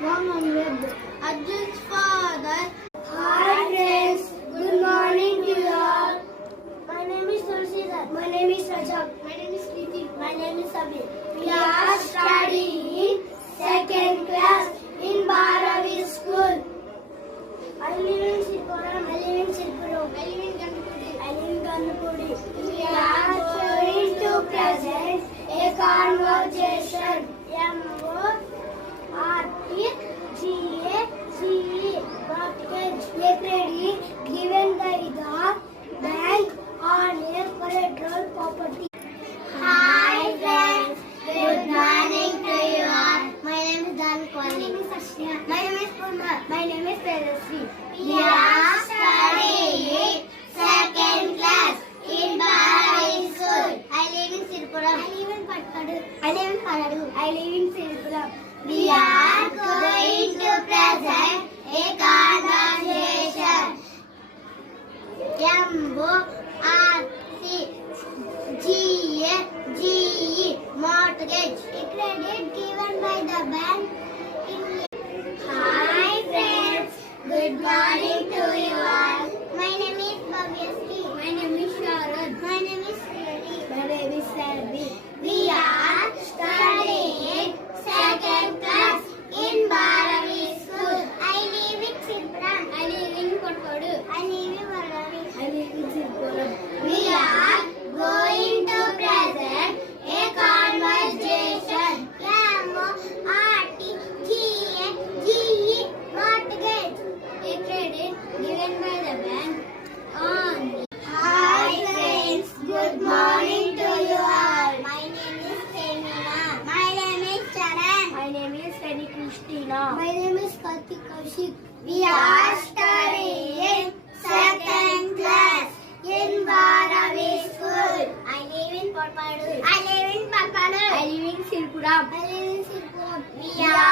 Mom and web. Arjun's father. Hi friends, good morning to you all. My name is Tulsida. My name is Rajab. My name is Kriti. My name is Sabir. We are studying second class in Bharavi school. I live in Sirpuram. I live in Sirpuram. I live in Gannapudi. I live in Gannapudi. We are going to present a conversation. M-O-R-T-G-A-C-E mortgage credit given by the bank on a collateral property. Hi friends, good morning to you all. My name is Dhankwani. My name is Ashna. My name is Purna. My name is Tejasvi. We are studying second class in Bharavi school. I live in Sirpuram. I live in Patkadu. I live in Paradu. I live in Sirpuram. We are going to present a conversation. M-O-R-T-G-A-G-E mortgage a credit given by the bank in. Hi friends, good morning to you all. My name is Bhavyasri. My name is Sharad. My name is Sri. My name is Sarvi. We are studying second class in Bharavi school. I live in Sirpuram. I live in Kottadu. I live in Bharavi. I live in Sirpuram. We are going to present a conversation. M-O-R-T-G-A-G-E mortgage a credit given by the bank on. Hi friends, good morning to you all. My name is Femina. My name is Charan. My name is Feni Christina. My name is Karthik Kaushik. We are studying second class in Bharavi school. I live in Potpadu. I live in Potpadu. I live in Sirpuram. I live in Sirpuram. We are